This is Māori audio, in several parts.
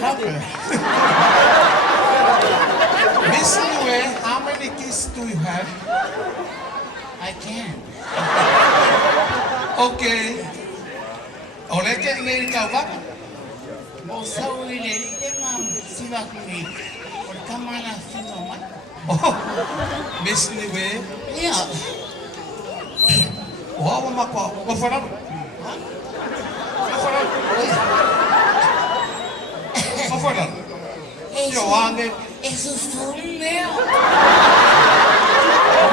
Okay. Miss Niue, how many kids do you have? I can. Okay. Ole ke ngai ka wa? O sau i le te mam siwa ki. O kamana sino ma. Oh. Miss Niue, Ia. wa ma ko. Wa fara. Wa fara. Wa fara. Yo wange. Eso es un meo.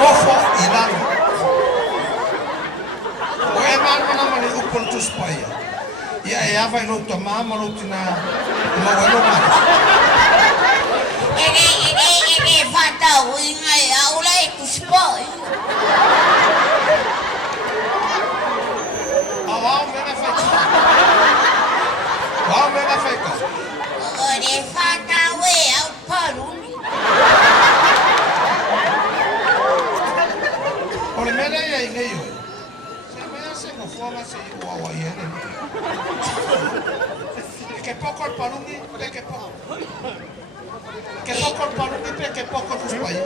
Wa fo ilang. O e mana mani upon tu spaya. Ia vai no toma no tina. Ma wa no ma. Ere fata uina e aula e kuspoi. Wow, mega feito. Wow, mega feito. Ore fata we au paruni. Ore mele ia i ngai oi. Se mea se no fuama se i ua wa iene. Ke poko al parungi, pe ke poko. Ke poko al parungi, pe ke poko al kuspai.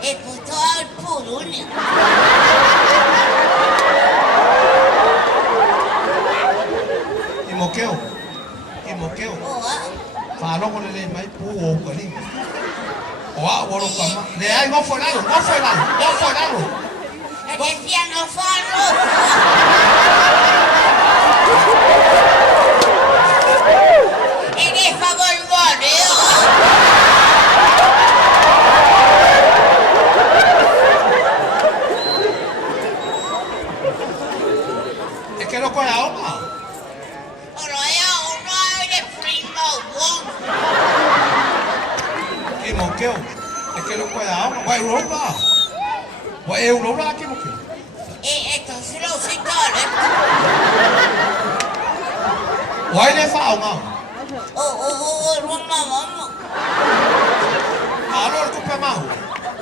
E puto al puruni. I mokeo. Oa. Whanongo le le mai pu o kari. Oa, waro kama. Le ai ngofo lalo. Ere fiano fano. Ere favor voleo. E ke roko e aonga. Oroia uno ere primo one. I mokeo. E ke roko e aonga. Wa Europa. Wa Europa ki mokeo. Esto se lo sicale. Wa ile fa aonga. Roma mamma. Alo tu pe mahu.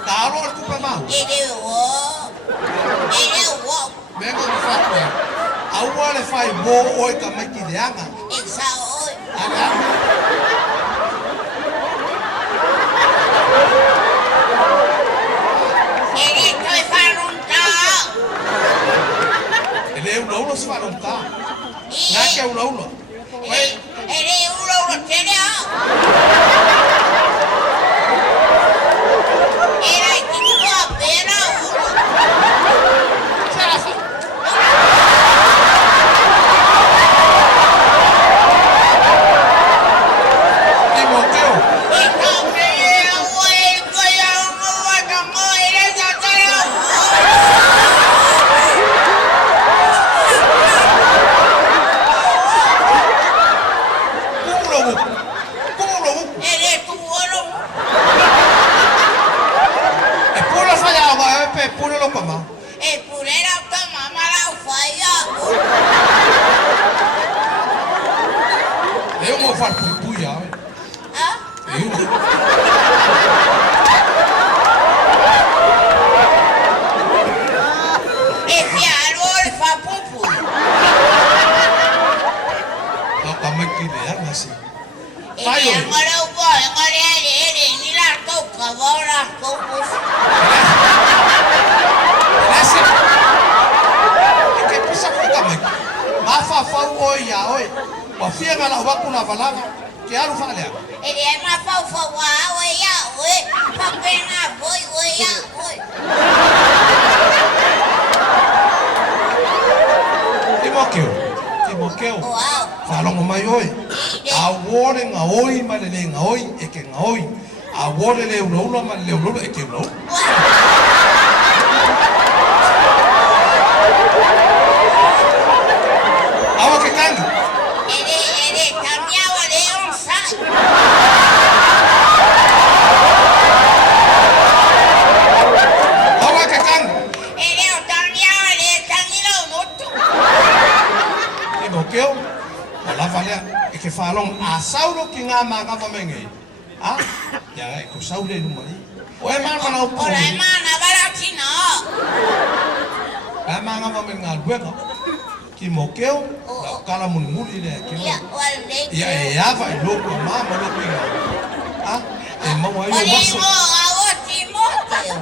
Alo tu pe mahu. Ere wo. Vengo de fa ko. Aua le fai mo oi ka mai ki leanga. Esa oi. Aga. Ere toi farunta. Ele ulo se fa non ta. Na ke ulo. Ere ulo tere. Era tipo a pera ulo. I mokeo. Kulo. E pula fa ya wa pe pula lo kama. Eu mo fa pu ya. Ka mai ki leanga si. Ese. E ke pisa ko ka mai. Ma fa oi ya oi. Wa fia ga la wa kuna valanga. Ke alu fa le. Ti mokeo. Whalongo mai oi. A wore nga oi ma le nga oi e ke nga oi. A wore le uloula ma le uloula e ke uloula. Awa ke kangi. Awa ke kangi. Ti mokeo. Wala valea. E ke whalong a sauro ki ngā mga wamenge. Ah, ya e ko saure numai. O e mana na upo. Ora e mana baratina. E mana wamenga luenga. Ki mokeo. La kala muni muli le. Ya, wal thank Ia you. e ava I loko mama loko inga. Ah, e mau ai o Ore waso. mo, a o Timoteo.